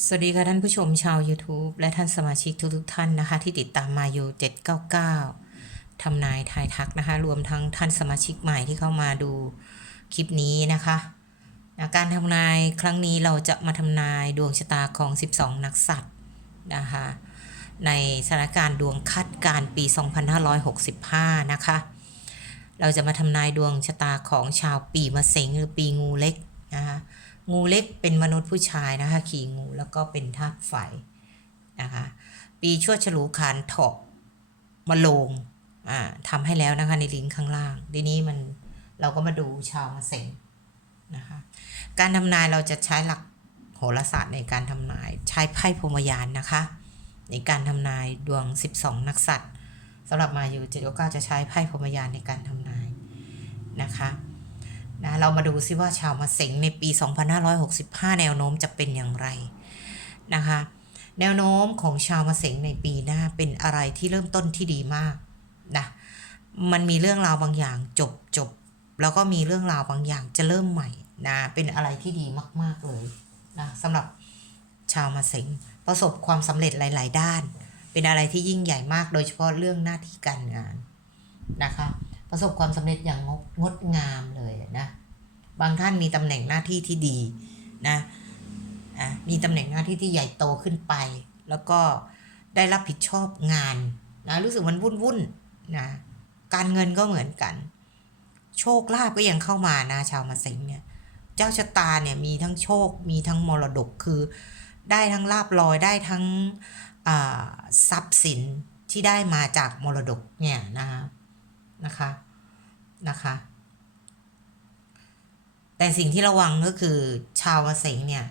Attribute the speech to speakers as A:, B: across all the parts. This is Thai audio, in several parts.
A: สวัสดีค่ะท่านผู้ชมชาว YouTube และท่านสมาชิกทุกๆท่านนะคะ ที่ติดตามมาอยู่799ทำนายทายทักนะคะ รวมทั้งท่านสมาชิกใหม่ที่เข้ามาดูคลิปนี้นะคะนะการทำนายครั้งนี้เราจะมาทำนายดวงชะตาของ 12 นักสัตว์นะคะในสถานการณ์ดวงคาดการปี 2565 นะคะ เราจะมาทำนายดวงชะตาของชาวปีมะเสงหรือปีงูเล็กนะคะ งูเล็กเป็นมนุษย์ผู้ชายนะคะ ขี่งูแล้วก็เป็นธาตุไฟนะคะ ปีชวดฉลูขานเถาะมาลงอ่าทำให้แล้วนะคะในลิงก์ข้างล่างทีนี้มันเราก็มาดูชาวมาเสงนะคะการทำนายเราจะใช้หลักโหราศาสตร์ในการทำนายใช้ไพ่พรมยานนะคะ ในการทำนายดวง 12 นักสัตว์สำหรับมาอยู่เจ็ดก็จะใช้ไพ่พรมยานในการทำนายนะคะ นะเรามาดูซิว่าชาวมะเสงในปี 2565 แนวโน้มจะเป็นอย่างไรนะคะแนวโน้มของชาวมะเสงในปีหน้าเป็นอะไรที่เริ่มต้นที่ดีมากนะมันมีเรื่องราวบางอย่างจบจบแล้วก็มีเรื่องราวบางอย่างจะเริ่มใหม่นะเป็นอะไรที่ดีมาก ๆเลยนะสำหรับชาวมะเสงประสบความสำเร็จหลาย ๆ ด้าน เป็นอะไรที่ยิ่งใหญ่มากโดยเฉพาะเรื่องหน้าที่การงานนะคะ ประสบความสำเร็จอย่างงดงามเลยนะบางท่านมีตำแหน่งหน้าที่ที่ดีนะมีตำแหน่งหน้าที่ที่ใหญ่โตขึ้นไป แล้วก็ได้รับผิดชอบงานนะรู้สึกมันวุ่นวุ่นนะการเงินก็เหมือนกัน โชคลาภก็ยังเข้ามานะชาวมาเซ็งเนี่ยเจ้าชะตาเนี่ยมีทั้งโชคมีทั้งมรดกคือ ได้ทั้งลาบลอยได้ทั้งทรัพย์สินที่ได้มาจากมรดกเนี่ยนะคะ นะคะนะคะ แต่สิ่งที่ระวังก็คือชาวเสงเนี่ย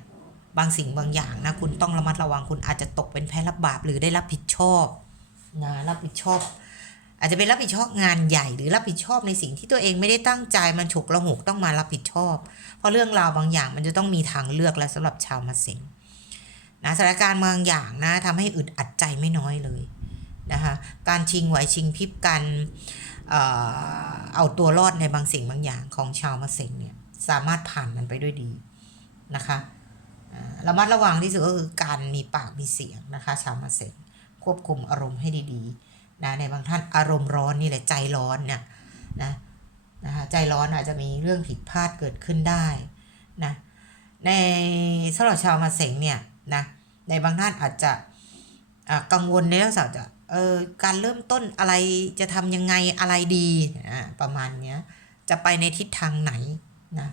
A: บางสิ่งบางอย่างนะคุณต้องระมัดระวังคุณอาจจะตกเป็นแพ้รับบาปหรือได้รับผิดชอบนะรับผิดชอบ อาจจะเป็นรับผิดชอบงานใหญ่ หรือรับผิดชอบในสิ่งที่ตัวเองไม่ได้ตั้งใจมันฉุกละหุกต้องมารับผิดชอบ เพราะเรื่องราวบางอย่างมันจะต้องมีทางเลือกแล้วสำหรับชาวมาเสงนะสถานการณ์บางอย่างนะทำให้อึดอัดใจไม่น้อยเลยนะคะการชิงไหวชิงพริบกัน เอาตัวรอดในบางสิ่งบางอย่างของชาวมาเสงเนี่ยสามารถผ่านมันไปด้วยดีนะคะระมัดระวังที่สุดก็คือการมีปากมีเสียงนะคะชาวมาเสงควบคุมอารมณ์ให้ดีๆนะในบางท่านอารมณ์ร้อนนี่แหละใจร้อนเนี่ยนะนะคะใจร้อนอาจจะมีเรื่องผิดพลาดเกิดขึ้นได้นะในสำหรับชาวมาเสงเนี่ยนะในบางท่านอาจจะกังวลในเรื่องสัจะ เออการเริ่มต้นอะไรจะทำยังไงอะไรดีอ่าประมาณเนี้ยจะไปในทิศทางไหนนะ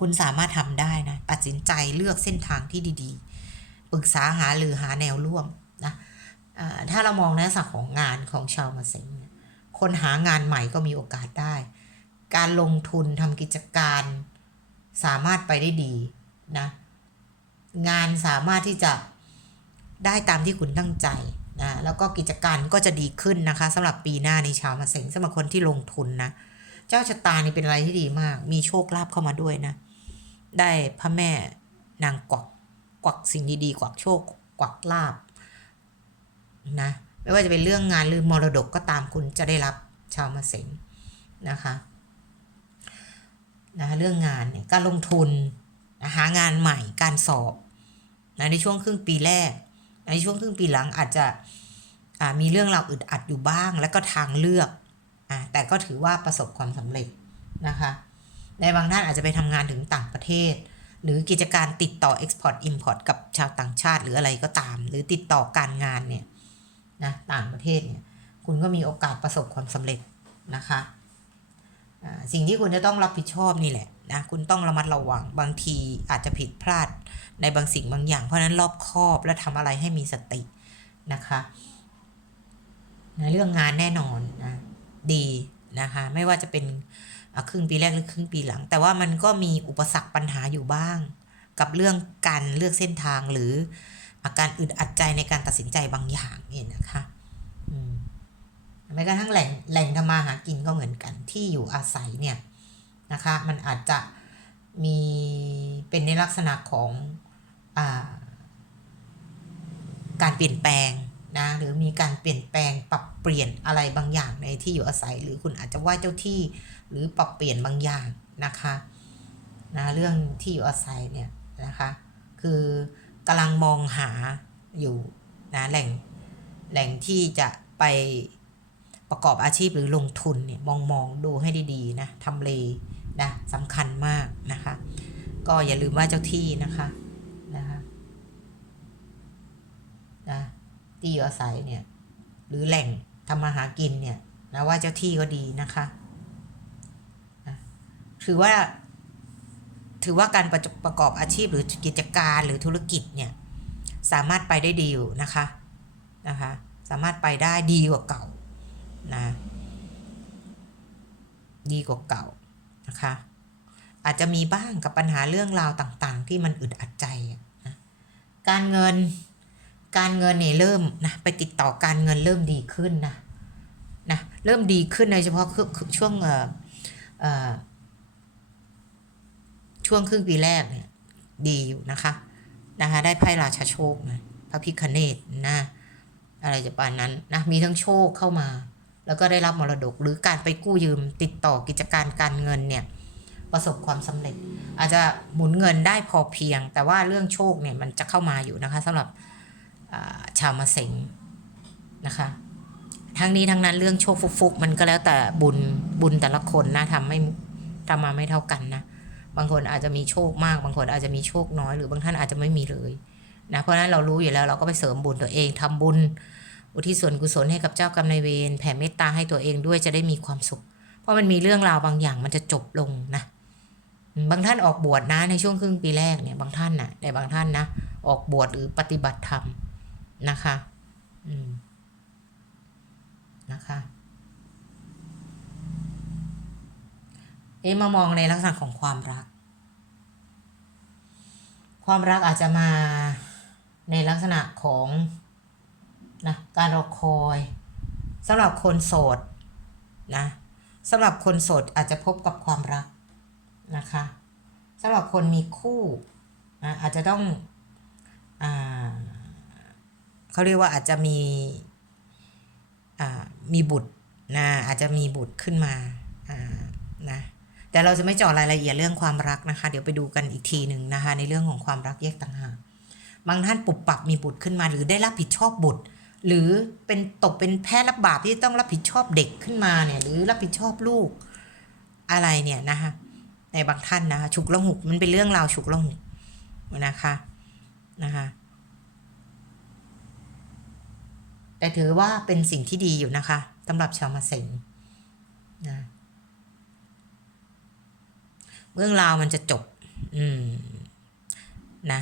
A: คุณสามารถทำได้นะตัดสินใจเลือกเส้นทางที่ดีๆ ปรึกษาหาหรือหาแนวร่วมนะถ้าเรามองในลักษณะของงานของชาวมาเซ็งคนหางานใหม่ก็มีโอกาสได้ การลงทุนทำกิจการสามารถไปได้ดีนะงานสามารถที่จะได้ตามที่คุณตั้งใจ นะแล้วก็กิจการก็จะดีขึ้นนะคะสำหรับปีหน้าในชาวมาเซ็งสำหรับคนที่ลงทุนนะ เจ้าชะตานี่เป็นอะไรที่ดีมาก มีโชคลาภเข้ามาด้วยนะ ได้พระแม่นางกวักกวักสิ่งดีๆกวักโชคกวักลาบนะไม่ว่าจะเป็นเรื่องงานหรือมรดกก็ตามคุณจะได้รับชาวมาเสงนะคะนะเรื่องงานเนี่ยการลงทุนนะหางานใหม่การสอบนะในช่วงครึ่งปีแรก ในช่วงครึ่งปีหลังอาจจะมีเรื่องราวอึดอัดอยู่บ้าง แล้วก็ทางเลือกอแต่ก็ถือว่าประสบความสำเร็จนะคะ ในบางท่านอาจจะไปทำงานถึงต่างประเทศ หรือกิจการติดต่อ Export Import กับชาวต่างชาติหรืออะไรก็ตาม หรือติดต่อการงานเนี่ยนะต่างประเทศเนี่ยคุณก็มีโอกาสประสบความสำเร็จนะคะสิ่งที่คุณจะต้องรับผิดชอบนี่แหละ นะคุณต้องระมัดระวังบางทีอาจจะผิดพลาดในบางสิ่งบางอย่าง เพราะนั้นรอบคอบและทำอะไรให้มีสตินะคะในเรื่องงานแน่นอนนะดีนะคะไม่ว่าจะเป็นครึ่งปีแรกหรือครึ่งปีหลัง แต่ว่ามันก็มีอุปสรรคปัญหาอยู่บ้าง กับเรื่องการเลือกเส้นทางหรืออาการอึดอัดใจในการตัดสินใจบางอย่างเนี่ยนะคะแม้กระทั่งแหล่งแหล่งทำมาหากินก็เหมือนกันที่อยู่อาศัยเนี่ย นะคะ มันอาจจะมีเป็นในลักษณะของอาการเปลี่ยนแปลงนะหรือมีการเปลี่ยนแปลงปรับเปลี่ยนอะไรบางอย่างในที่อยู่อาศัย หรือคุณอาจจะไหว้เจ้าที่หรือปรับเปลี่ยนบางอย่างนะคะนะเรื่องที่อยู่อาศัยเนี่ยนะคะคือกำลังมองหาอยู่นะแหล่งแหล่งที่จะไปประกอบอาชีพหรือลงทุนเนี่ยมองมองดูให้ดีๆนะทำเล นะสำคัญมากนะคะ ก็อย่าลืมว่าเจ้าที่นะคะนะคะนะที่อยู่อาศัยเนี่ยหรือแหล่งทำมาหากินเนี่ยนะว่าเจ้าที่ก็ดีนะคะนะถือว่า ถือว่าการประประกอบอาชีพหรือกิจการหรือธุรกิจเนี่ยสามารถไปได้ดีอยู่นะคะนะคะสามารถไปได้ดีกว่าเก่านะดีกว่าเก่า นะคะ อาจจะมีบ้างกับปัญหาเรื่องราวต่างๆ ที่มันอึดอัดใจนะการเงินการเงินเนี่ยเริ่มนะไปติดต่อการเงินเริ่มดีขึ้นนะนะเริ่มดีขึ้นโดยเฉพาะคือคือช่วงเอ่อเอ่อช่วงครึ่งปีแรกเนี่ยดีอยู่นะคะนะคะได้ไพ่ราชาโชคนะพระพิคเนตนะอะไรจะปานนั้นนะมีทั้งโชคเข้ามา แล้วก็ได้รับมรดก หรือการไปกู้ยืมติดต่อกิจการการเงินเนี่ยประสบความสำเร็จ อาจจะหมุนเงินได้พอเพียง แต่ว่าเรื่องโชคเนี่ยมันจะเข้ามาอยู่นะคะสำหรับชาวมาเสงนะคะทั้งนี้ทั้งนั้นเรื่องโชคฟุกๆมันก็แล้วแต่บุญบุญแต่ละคนนะทำไม่ทำมาไม่เท่ากันนะบางคนอาจจะมีโชคมาก บางคนอาจจะมีโชคน้อย หรือบางท่านอาจจะไม่มีเลยนะเพราะฉะนั้นเรารู้อยู่แล้วเราก็ไปเสริมบุญตัวเองทำบุญ อุทิศส่วนกุศลให้กับเจ้ากรรมนายเวรแผ่เมตตาให้ตัวเองด้วยจะได้มีความสุข เพราะมันมีเรื่องราวบางอย่างมันจะจบลงนะ บางท่านออกบวชนะในช่วงครึ่งปีแรกเนี่ยบางท่านนะแต่บางท่านนะออกบวชหรือปฏิบัติธรรมนะคะอืมนะคะเอ๊มามองในลักษณะของความรัก ความรักอาจจะมาในลักษณะของ นะการรอคอยสำหรับคนโสดนะสำหรับคนโสดอาจจะพบกับความรักนะคะสำหรับคนมีคู่นะอาจจะต้องอเขาเรียกว่าอาจจะมีมีบุตรนะอาจจะมีบุตรขึ้นมาานะแต่เราจะไม่เจาะรายละเอียดเรื่องความรักนะคะ เดี๋ยวไปดูกันอีกทีหนึ่งนะคะ ในเรื่องของความรักแยกต่างหากบางท่านปุบปรับมีบุตรขึ้นมาหรือได้รับผิดชอบบุตร หรือเป็นตกเป็นแพ้รับบาปที่ต้องรับผิดชอบเด็กขึ้นมาเนี่ยหรือรับผิดชอบลูกอะไรเนี่ยนะคะในบางท่านนะคะฉุกละหุกมันเป็นเรื่องราวฉุกละหุกนะคะนะคะแต่ถือว่าเป็นสิ่งที่ดีอยู่นะคะสำหรับชาวมาเซ็งนะเรื่องราวมันจะจบ อืมนะ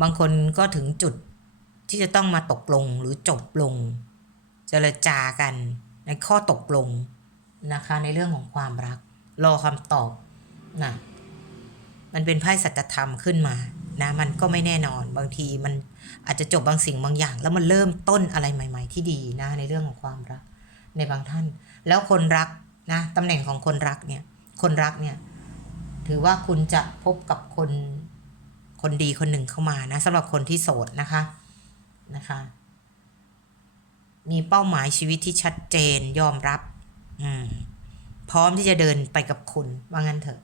A: บางคนก็ถึงจุด ที่จะต้องมาตกลงหรือจบลง เจรจากันในข้อตกลงนะคะในเรื่องของความรัก รอคำตอบนะมันเป็นไพ่สัจธรรมขึ้นมานะมันก็ไม่แน่นอนบางทีมันอาจจะจบบางสิ่งบางอย่าง แล้วมันเริ่มต้นอะไรใหม่ ๆ ที่ดีนะในเรื่องของความรักในบางท่าน แล้วคนรักนะตำแหน่งของคนรักเนี่ยคนรักเนี่ยถือว่าคุณจะพบกับคนคนดีคนหนึ่งเข้ามานะสำหรับคนที่โสดนะคะ นะคะ มีเป้าหมายชีวิตที่ชัดเจนยอมรับ อืม พร้อมที่จะเดินไปกับคุณว่างั้นเถอะ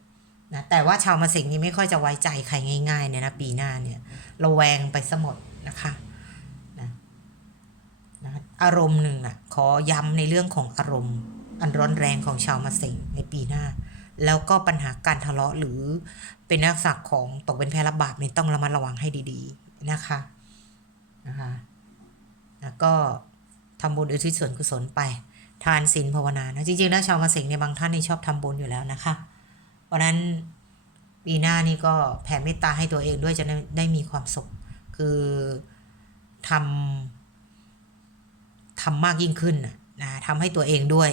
A: นะแต่ว่าชาวมาสิงนี่ไม่ค่อยจะไว้ใจใครง่ายๆเนี่ยนะปีหน้าเนี่ยระแวงไปซะหมดนะคะนะนะอารมณ์หนึ่งนะ่ะขอย้ำในเรื่องของอารมณ์ อันร้อนแรงของชาวมาสิงในปีหน้า แล้วก็ปัญหาการทะเลาะหรือเป็นนักศักของตกเป็นแพ้รับบาปนี่ต้องระมัดระวังให้ดี ๆ นะคะ นะคะแล้วก็ทำบุญอุทิศส่วนกุศลไป ทานศีลภาวนานะจริงๆแล้วชาวมาเสงเนี่ยบางท่านนี่ชอบทำบุญอยู่แล้วนะคะ เพราะนั้นปีหน้านี่ก็แผ่เมตตาให้ตัวเองด้วยจะได้ได้มีความสุข คือทำทำมากยิ่งขึ้นนะนะทำให้ตัวเองด้วย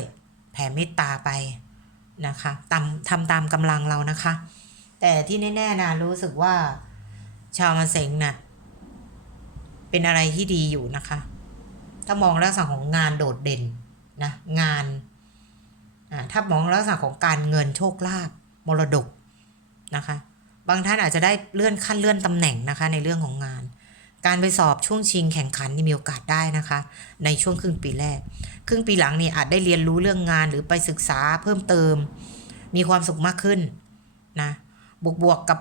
A: แผ่เมตตาไปนะคะตามทำตามกำลังเรานะคะ แต่ที่แน่ๆนะรู้สึกว่าชาวมาเสงนะ่ะ เป็นอะไรที่ดีอยู่นะคะ ถ้ามองลักษณะของงานโดดเด่นนะงานถ้ามองลักษณะของการเงินโชคลาภมรดกนะคะ บางท่านอาจจะได้เลื่อนขั้นเลื่อนตำแหน่งนะคะ ในเรื่องของงาน การไปสอบช่วงชิงแข่งขันนี่มีโอกาสได้นะคะ ในช่วงครึ่งปีแรก ครึ่งปีหลังนี่อาจได้เรียนรู้เรื่องงานหรือไปศึกษาเพิ่มเติม มีความสุขมากขึ้นนะบวกบวกกับ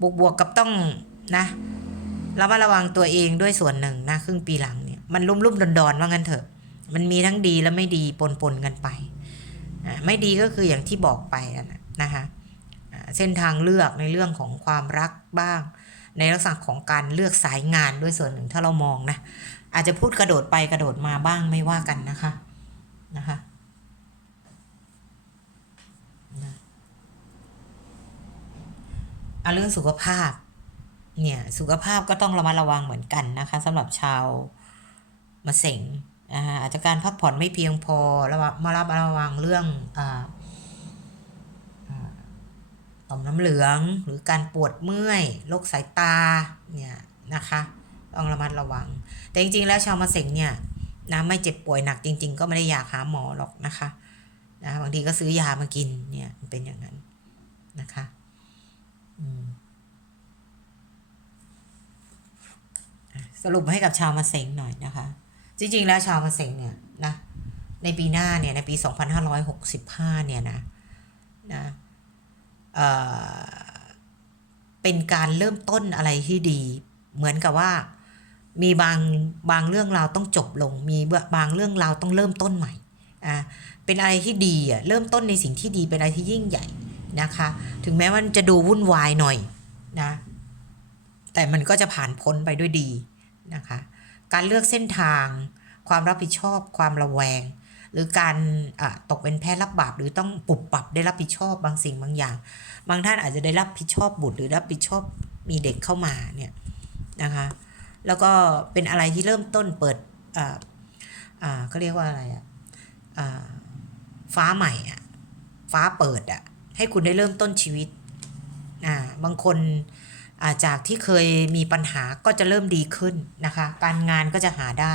A: บวกบวกกับต้องนะ ระมัดระวังตัวเองด้วยส่วนหนึ่งนะครึ่งปีหลังเนี่ยมันรุ่มรุ่มดอนดอนว่างั้นเถอะ มันมีทั้งดีและไม่ดีปนปนกันไปอ่าไม่ดีก็คืออย่างที่บอกไปนะนะคะเส้นทางเลือกในเรื่องของความรักบ้าง ในลักษณะของการเลือกสายงานด้วยส่วนหนึ่งถ้าเรามองนะอาจจะพูดกระโดดไปกระโดดมาบ้างไม่ว่ากันนะคะนะคะนะอะเรื่องสุขภาพ เนี่ยสุขภาพก็ต้องระมัดระวังเหมือนกันนะคะสำหรับชาวมะเสงอ่าอาจจะการพักผ่อนไม่เพียงพอระวังมารับระวังเรื่องต่อมน้ำเหลืองหรือการปวดเมื่อยโรคสายตาเนี่ยนะคะต้องระมัดระวัง แต่จริงๆแล้วชาวมะเสงเนี่ยนะไม่เจ็บป่วยหนักจริง ๆ ก็ไม่ได้อยากหาหมอหรอกนะคะนะบางทีก็ซื้อยามากินเนี่ยเป็นอย่างนั้นนะคะ อืม สรุปให้กับชาวมะเสงหน่อยนะคะ จริงๆแล้วชาวมะเสงเนี่ยนะในปีหน้าเนี่ยในปี 2565 เนี่ยนะนะเอ่อเป็นการเริ่มต้นอะไรที่ดี เหมือนกับว่ามีบางบางเรื่องราวต้องจบลง มีบางเรื่องราวต้องเริ่มต้นใหม่อ่าเป็นอะไรที่ดีอะเริ่มต้นในสิ่งที่ดีเป็นอะไรที่ยิ่งใหญ่นะคะ ถึงแม้ว่าจะดูวุ่นวายหน่อยนะแต่มันก็จะผ่านพ้นไปด้วยดี นะคะ การเลือกเส้นทาง ความรับผิดชอบ ความระแวง หรือการตกเป็นแพ้รับบาปหรือต้องปรับปรับได้รับผิดชอบบางสิ่งบางอย่าง บางท่านอาจจะได้รับผิดชอบบุตร หรือรับผิดชอบมีเด็กเข้ามาเนี่ยนะคะแล้วก็เป็นอะไรที่เริ่มต้นเปิดอ่าอ่าเขาเรียกว่าอะไรอะอ่าฟ้าใหม่อะฟ้าเปิดอะให้คุณได้เริ่มต้นชีวิตอ่าบางคน จากที่เคยมีปัญหาก็จะเริ่มดีขึ้นนะคะ การงานก็จะหาได้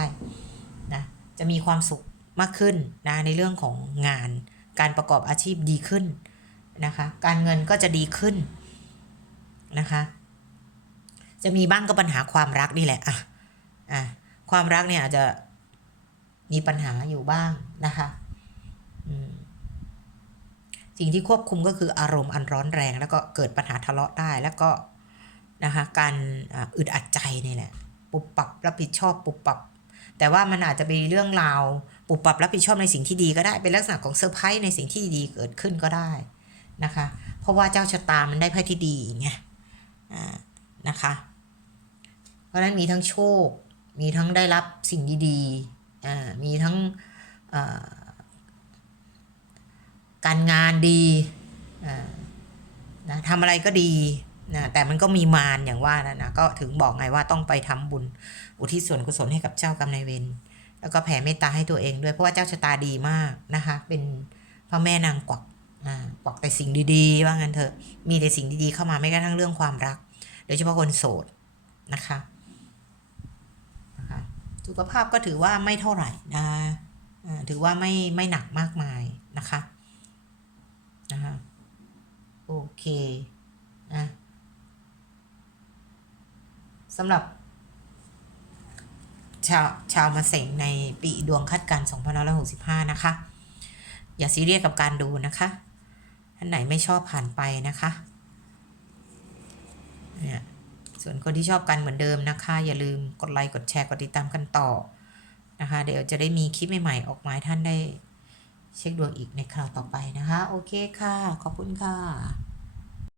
A: นะจะมีความสุขมากขึ้นนะในเรื่องของงาน การประกอบอาชีพดีขึ้นนะคะ การเงินก็จะดีขึ้นนะคะ จะมีบ้างก็ปัญหาความรักนี่แหละอะอะความรักเนี่ยอาจจะมีปัญหาอยู่บ้างนะคะสิ่งที่ควบคุมก็คืออารมณ์อันร้อนแรง แล้วก็เกิดปัญหาทะเลาะได้แล้วก็ นะคะการอึดอัดใจนี่แหละปุบปรับรับผิดชอบปุบปรับ แต่ว่ามันอาจจะเป็นเรื่องราวปุบปรับรับผิดชอบในสิ่งที่ดีก็ได้เป็นลักษณะของเซอร์ไพรส์ในสิ่งที่ดีเกิดขึ้นก็ได้นะคะ เพราะว่าเจ้าชะตามันได้ไพ่ที่ดีไงนะคะเพราะฉะนั้นมีทั้งโชค มีทั้งได้รับสิ่งดีๆมีทั้งการงานดีนะทำอะไรก็ดี นะแต่มันก็มีมารอย่างว่านะนะก็ถึงบอกไงว่าต้องไปทำบุญ อุทิศส่วนกุศลให้กับเจ้ากรรมนายเวรแล้วก็แผ่เมตตาให้ตัวเองด้วยเพราะว่าเจ้าชะตาดีมากนะคะ เป็นพระแม่นางกวักอ่ากวักแต่สิ่งดีๆ ว่างั้นเถอะมีแต่สิ่งดีๆเข้ามาไม่กระทั่งเรื่องความรัก โดยเฉพาะคนโสดนะคะนะคะสุขภาพก็ถือว่าไม่เท่าไหร่นะอ่าถือว่าไม่ไม่หนักมากมายนะคะนะคะโอเคนะ สำหรับ ชาวชาวมาเสงในปีดวงคาดการ2565 นะคะ อย่าซีเรียสกับการดูนะคะท่านไหนไม่ชอบผ่านไปนะคะเนี่ยส่วนคนที่ชอบกันเหมือนเดิมนะคะ อย่าลืมกดไลค์กดแชร์กดติดตามกันต่อนะคะ เดี๋ยวจะได้มีคลิปใหม่ๆออกมาให้ท่านได้เช็คดวงอีกในคราวต่อไปนะคะ โอเคค่ะ ขอบคุณค่ะ